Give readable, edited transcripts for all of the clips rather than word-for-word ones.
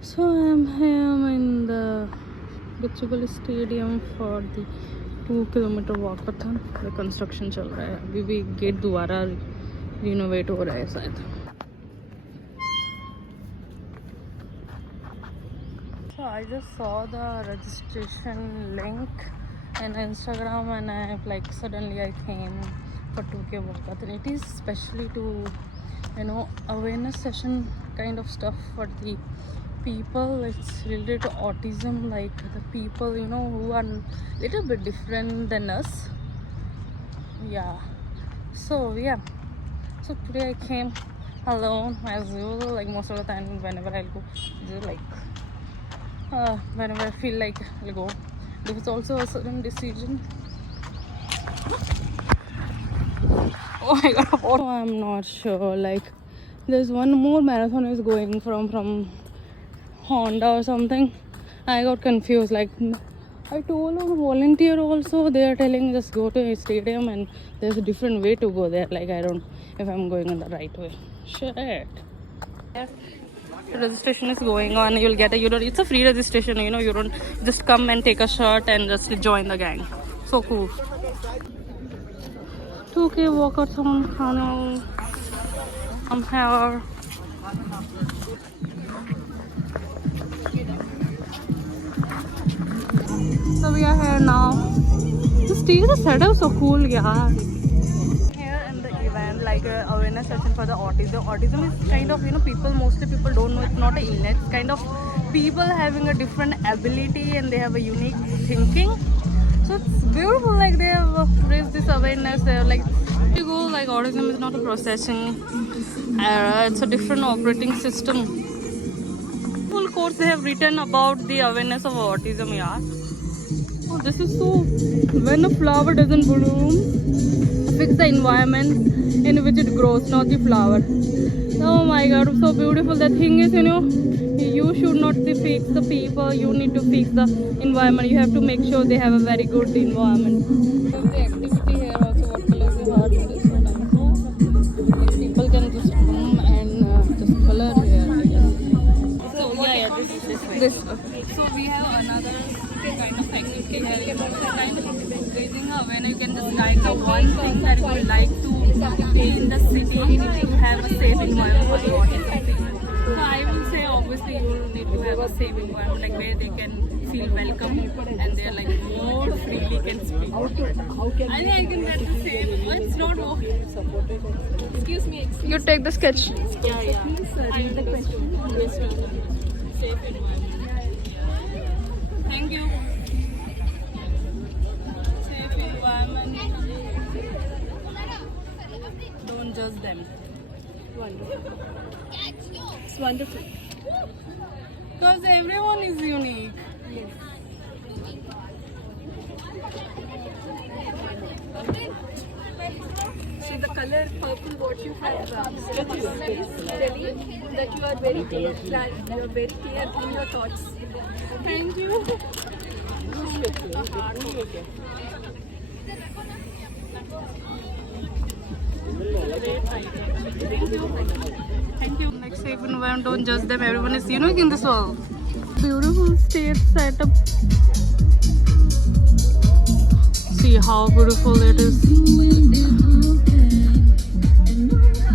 So I'm here in the Gachibowli Stadium for the 2 kilometre walkathon. The construction चल रहा है अभी भी. गेट दोबारा रिनोवेट हो रहा है शायद. So I just saw the registration link in Instagram and I like suddenly I came for 2K walkathon. It is specially to awareness session kind of stuff for the people. It's related to autism, like the people who are little bit different than us. Yeah. So today I came alone as usual. Like most of the time whenever I'll go, just like whenever I feel like I'll go. This is also a sudden decision. Oh my god. Oh, I'm not sure. Like there's one more marathon is going from Honda or something. I got confused. Like I told a volunteer also, they are telling just go to a stadium and there's a different way to go there. Like I don't if I'm going in the right way. Shit. Registration is going on. You'll get it's a free registration. You don't just come and take a shirt and just join the gang. So cool. 2K walkathon channel. I'm here. So we are here now. The stage, the setup so cool, yeah. Here in the event, like awareness session for the autism. Autism is kind of mostly people don't know. It's not an illness. It's kind of people having a different ability and they have a unique thinking. So it's beautiful. Like they have raised this awareness. They're like you go like autism is not a processing error. It's a different operating system. Full course they have written about the awareness of autism, yeah. Oh, this is so. When a flower doesn't bloom, fix the environment in which it grows, not the flower. Oh my god, so beautiful. The thing is, you should not fix the people, you need to fix the environment. You have to make sure they have a very good environment. The activity here also, what colors you have, is so nice. Like people can just come and just color here, I guess. So yeah, this way. So we have another kind of activity here. Kind of raising awareness. You can just write the one thing that you would like to be in the city to have a safe environment for the autism people. So I will say obviously you need to have a safe environment, like where they can feel welcome and they're like more freely can speak. I think I can get the same. It's not okay. Excuse me. You take the sketch. Yeah. Please read the question. Safe environment. Thank you. Safe environment. Don't judge them. Wonderful. It's wonderful. Because everyone is unique. Yes. See the color purple what you have really that you are very clear, you are very clear in your thoughts. Thank you. Thank you. Like safe environment, don't judge them. Everyone is unique in this world. Beautiful stage setup. See how beautiful it is.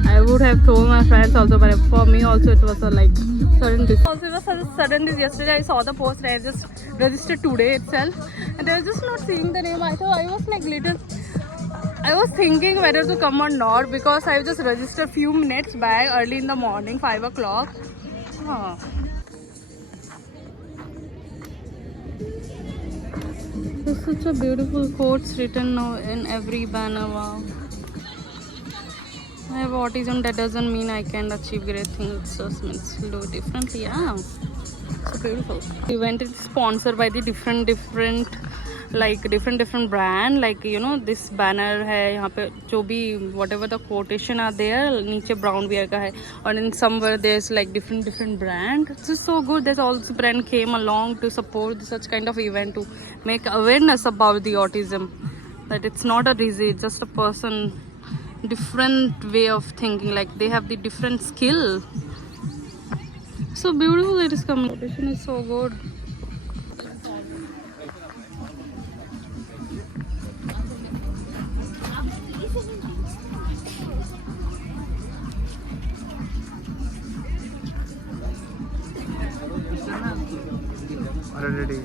I would have told my friends also, but for me also it was a like sudden decision. Also it was such a sudden decision. Yesterday I saw the post and I just registered today itself, and I was just not seeing the name. I was like little. I was thinking whether to come or not because I just registered few minutes back early in the morning, 5 o'clock. Huh. There's such a beautiful quotes written now in every banner. Wow. I have autism, that doesn't mean I can achieve great things. It just means to do it differently. Yeah. So beautiful. The event is sponsored by the different brand. Like this banner है यहाँ पे जो भी whatever the quotation are there नीचे brown beer का है और in somewhere there's like different brand. This is so good. There's also brand came along to support such kind of event to make awareness about the autism, that it's not a disease, just a person, different way of thinking, like they have the different skill. so beautiful. It is coming. Location is so good. Already.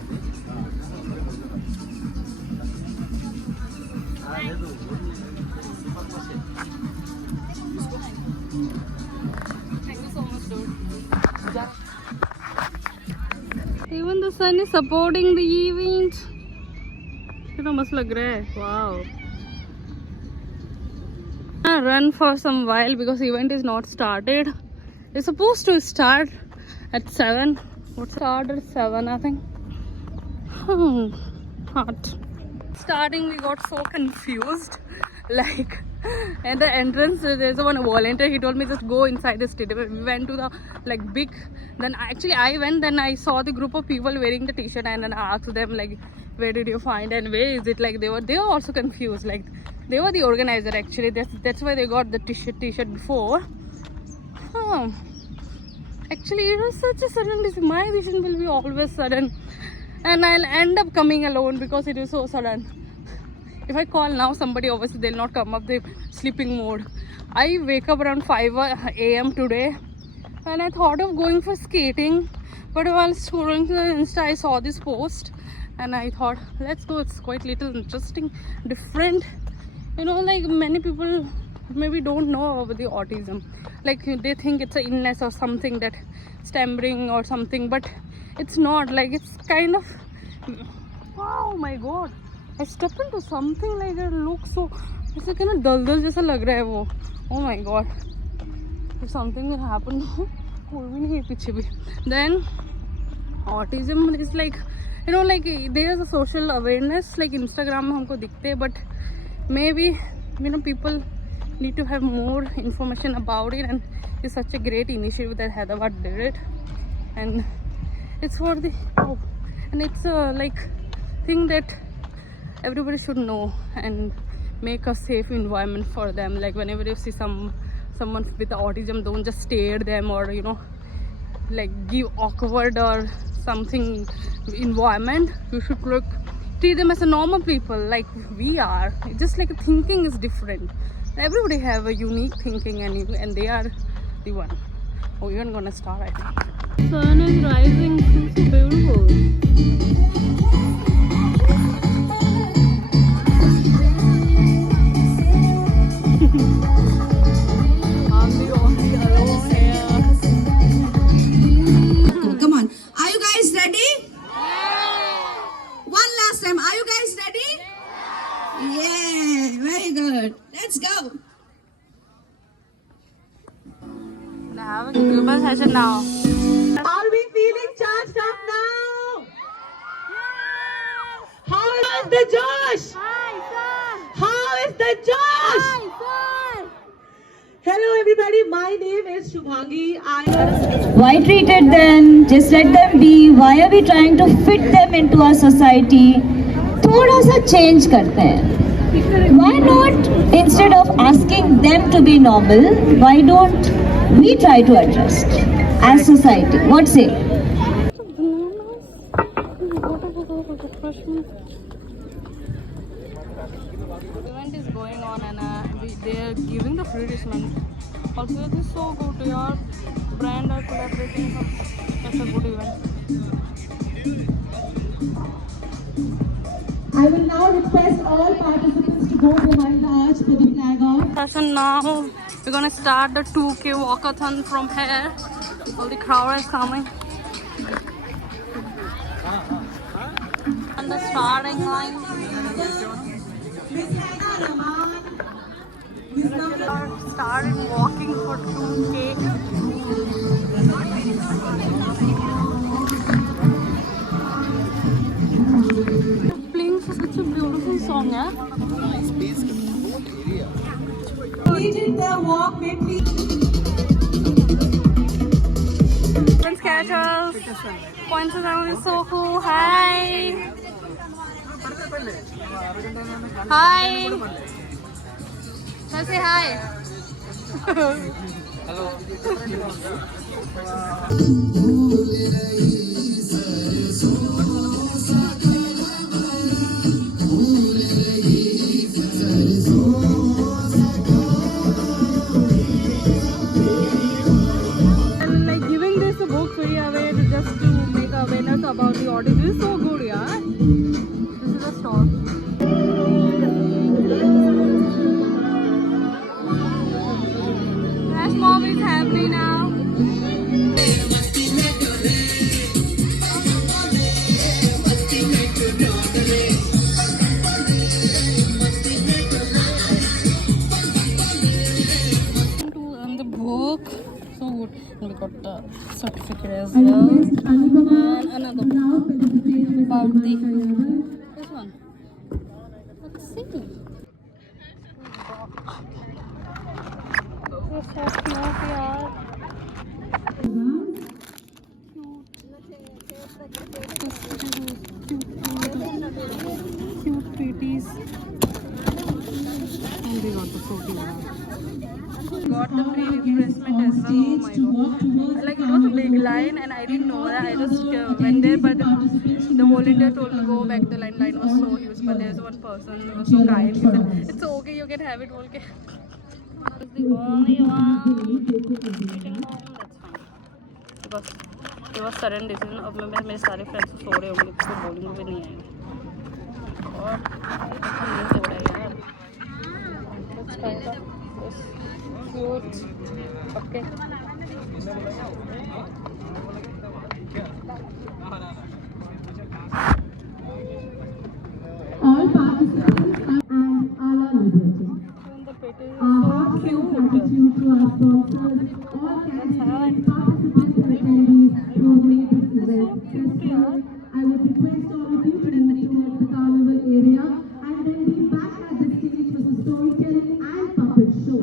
Thank you so much, dude. Even the sun is supporting the event. कितना मस्त लग रहा है. Wow. I run for some while because event is not started. It's supposed to start at 7. What started at 7, I think. Hot. Starting, we got so confused. Like at the entrance, there's one volunteer. He told me just go inside the stadium. We went to the like big. Then I went. Then I saw the group of people wearing the T-shirt, and then I asked them like, where did you find and where is it? Like they were also confused. Like they were the organizer actually. That's why they got the T-shirt before. Actually, it was such a sudden decision. My decision will be always sudden, and I'll end up coming alone because it is so sudden. If I call now somebody, obviously they'll not come up. They're sleeping mode. I wake up around 5 a.m. today, and I thought of going for skating. But while scrolling through the Insta, I saw this post, and I thought, let's go. It's quite little interesting, different. You know, like many people maybe don't know about the autism. Like they think it's an illness or something, that stammering or something, but it's not. Like it's kind of, wow, my God. I stepped into something like it looks so, it's like kind of dal जैसा लग रहा है वो. Oh my God. If something will happen, कोई भी नहीं है पीछे भी. Then autism is like, you know, like there is a social awareness. Like Instagram में हमको दिखते हैं, but maybe, you know, people need to have more information about it, and it's such a great initiative that Hyderabad did it, and it's for the and it's a like thing that everybody should know and make a safe environment for them. Like whenever you see someone with autism, don't just stare at them or, you know, like give awkward or something environment. You should look, treat them as a normal people like we are. Just like thinking is different. Everybody have a unique thinking, and they are the one. Oh, you're gonna start, I think. Sun is rising. It's so beautiful. Come on. Are you guys ready? One last time. Are you guys ready? Yeah. Very good. Let's go. Have a Cuban session now. Are we feeling charged up now? How is the Josh? How is the Josh? Hello everybody, my name is Shubhangi. Why treated them? Just let them be. Why are we trying to fit them into our society? थोड़ा सा change करते हैं. Why not, instead of asking them to be normal, why don't we try to adjust as society? What say? Event is going on, and they are giving the free treatment. Also, it is so good. Your brand are collaborating for such a good event. I will now request all participants to go behind the arch for the flag off. Session now. We're gonna start the 2K walkathon from here. All the crowd is coming. And the starting line. Started walking for 2K. Playing for such a beautiful song, yeah? Leading the walk, may please. Friends, catchers. Points around is so cool. Hi. Hi. Let's say hi. And like giving this book free away just to make awareness about the autism is so good, yeah. This is a stall. Flash mob is happening now. And the book, so good. And we got the certificate as well. And another book about the this one. Let's see. This is so cute, yaar. Cute pretties. And we got the fruity one. Got the free refreshment as well. Oh my god. Like it was a big line and I didn't know that. I just went there, but the volunteer told me go back. The line was so huge, but there's one person who was so kind. He said, it's okay, you can have it. Okay. It's the only one. Eating home, that's fine. Because it was sudden decision. अब मैं मेरे सारे friends सो रहे होंगे तो बोलेंगे भी नहीं आएंगे. और नहीं सो रहा है यार. Let's try it. Cute. Okay. All participants and all are liberated. Our heartfelt gratitude to our sponsors, all candidates, participants and attendees who have made this event successful. I would request all of you to move towards the carnival area and then be back at the stage for the storytelling and puppet show.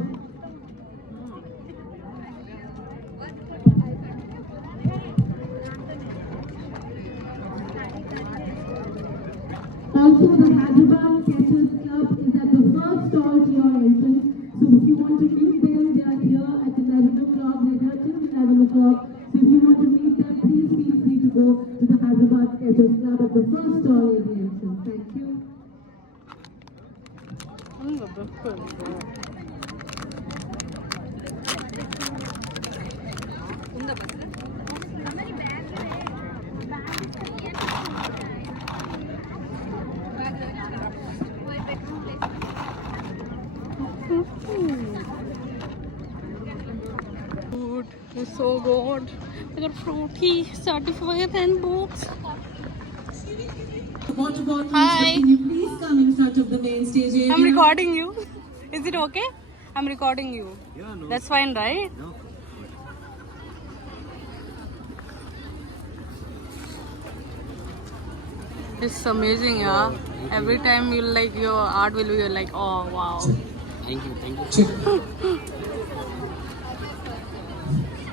Also, the Hyderabad Sketchers Club is at the first stall to your entrance. So if you want to meet them, they are here at 11 o'clock. They're here till 11 o'clock. So if you want to meet them, please feel free to go to the Hyderabad Sketchers Club at the first stall at the entrance. Thank you. Food is so good. I got fruity certificate and books. Water bottles, Hi. can you please come in front of the main stage area? I'm recording you. Is it okay? I'm recording you. Yeah, no. That's fine, right? No. It's amazing, yeah. Every time you like your art will be like, oh wow. Thank you.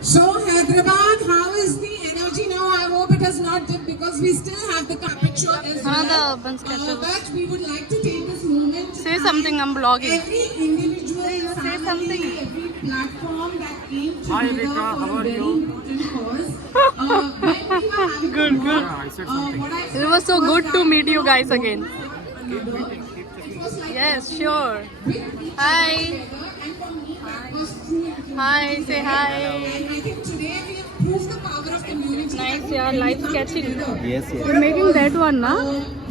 So Hyderabad, how is the energy now? I hope it has not dipped because we still have the carpet show as well. Another urban sketches. But we would like to take this moment to Say something, I'm vlogging. every individual Say family, something. every platform that came together Hi, Rika, how for a are very you? important cause. When we were having Good, a good. walk, I said something. what I It said was so good to that meet you we guys were again. together. It was like Yes, sure. with each Hi. other together, and for me that was true inclusion. Hi, say hi. And I think today we have proved the power of community. Nice, yeah, live sketching. Yes, yes. You're making that one, na?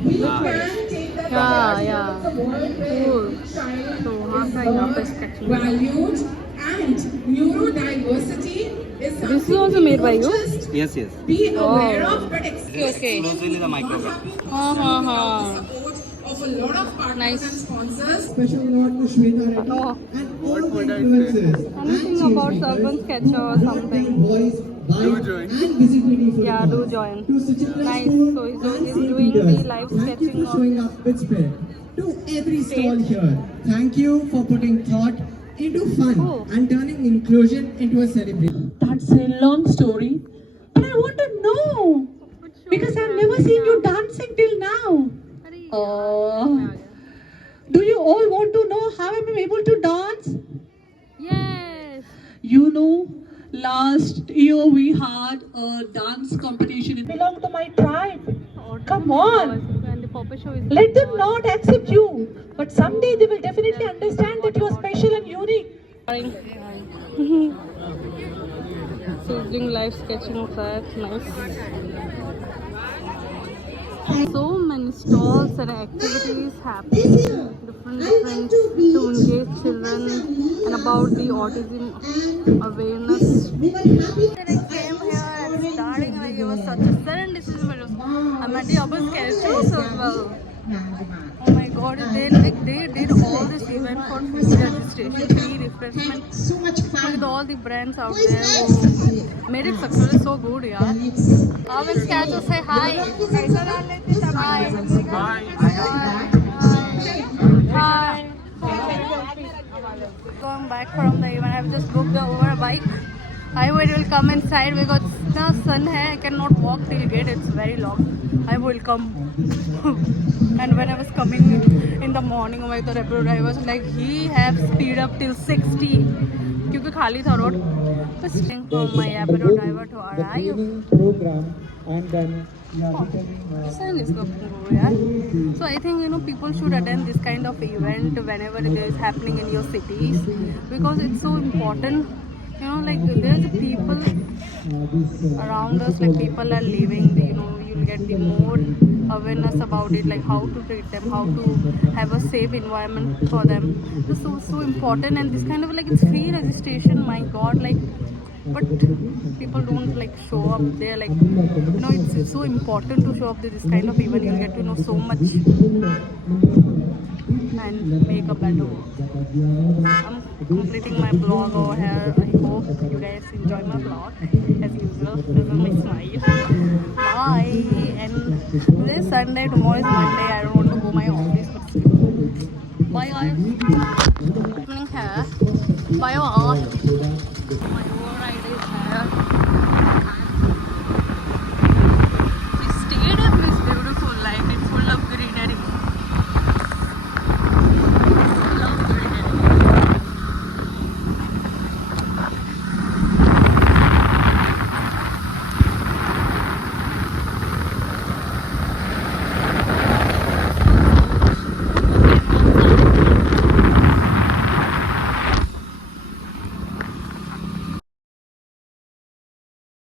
We can take that Yeah. the world Cool. child So, हाँ का यहाँ पे sketching. valued and neurodiversity is something This is also made by you? Yes, yes. be aware Oh. of but exist. Okay. Closely the microphone. Support of a lot of partners Nice. and sponsors. Special award to Shweta Reddy Oh. and all the influencers and Anything about urban sketcher or who have something. brought voice, vibe and visibility for Yeah, the do cause. join. To Suchitra Nice. School So he's and St. doing Peter's, the live thank you sketching for of- showing up with spirit. To every stall here, thank you for putting thought into fun Oh. and turning inclusion into a celebration. That's a long story. But I want to know because I've never seen you dancing till now. Do you all want to know how am I able to dance? Yes. You know, last year we had a dance competition. It belonged to my tribe. Come on. And the puppet show is Let them not accept you. But someday they will definitely understand that you are special and unique. So he's doing live sketching of that. Nice. So many stalls and activities happening, different to engage children and about the autism awareness. When I came here and starting, like it was such a sudden decision, but I met the other characters as well. Oh my god, they did all this event for free registration, free refreshment with all the brands out there who made it successful. So good, yeah. Our sketches say hi. Hi. Hi. Going back from the event, I've just booked the Uber bike. I will come inside because the sun hai, I cannot walk till gate. It's very long. I will come. And when I was coming in the morning, my the Rapido driver was like, he have speed up till 60 क्योंकि खाली था road. But staying from my Rapido driver to arrive. Program and then So I think people should attend this kind of event whenever it is happening in your cities because it's so important. Like there's people around us, like people are living, you'll get the more awareness about it, like how to treat them, how to have a safe environment for them. This is so important, and this kind of like it's free registration, my god, like, but people don't like show up. They're like, it's so important to show up to this kind of event. You'll get to know so much and make a better world. I'm completing my vlog over here. I hope you guys enjoy my vlog as usual. This is my smile. Bye. And today is Sunday, tomorrow is Monday. I don't want to go my office, but still. Bye guys. Happening here. Bye all. My override is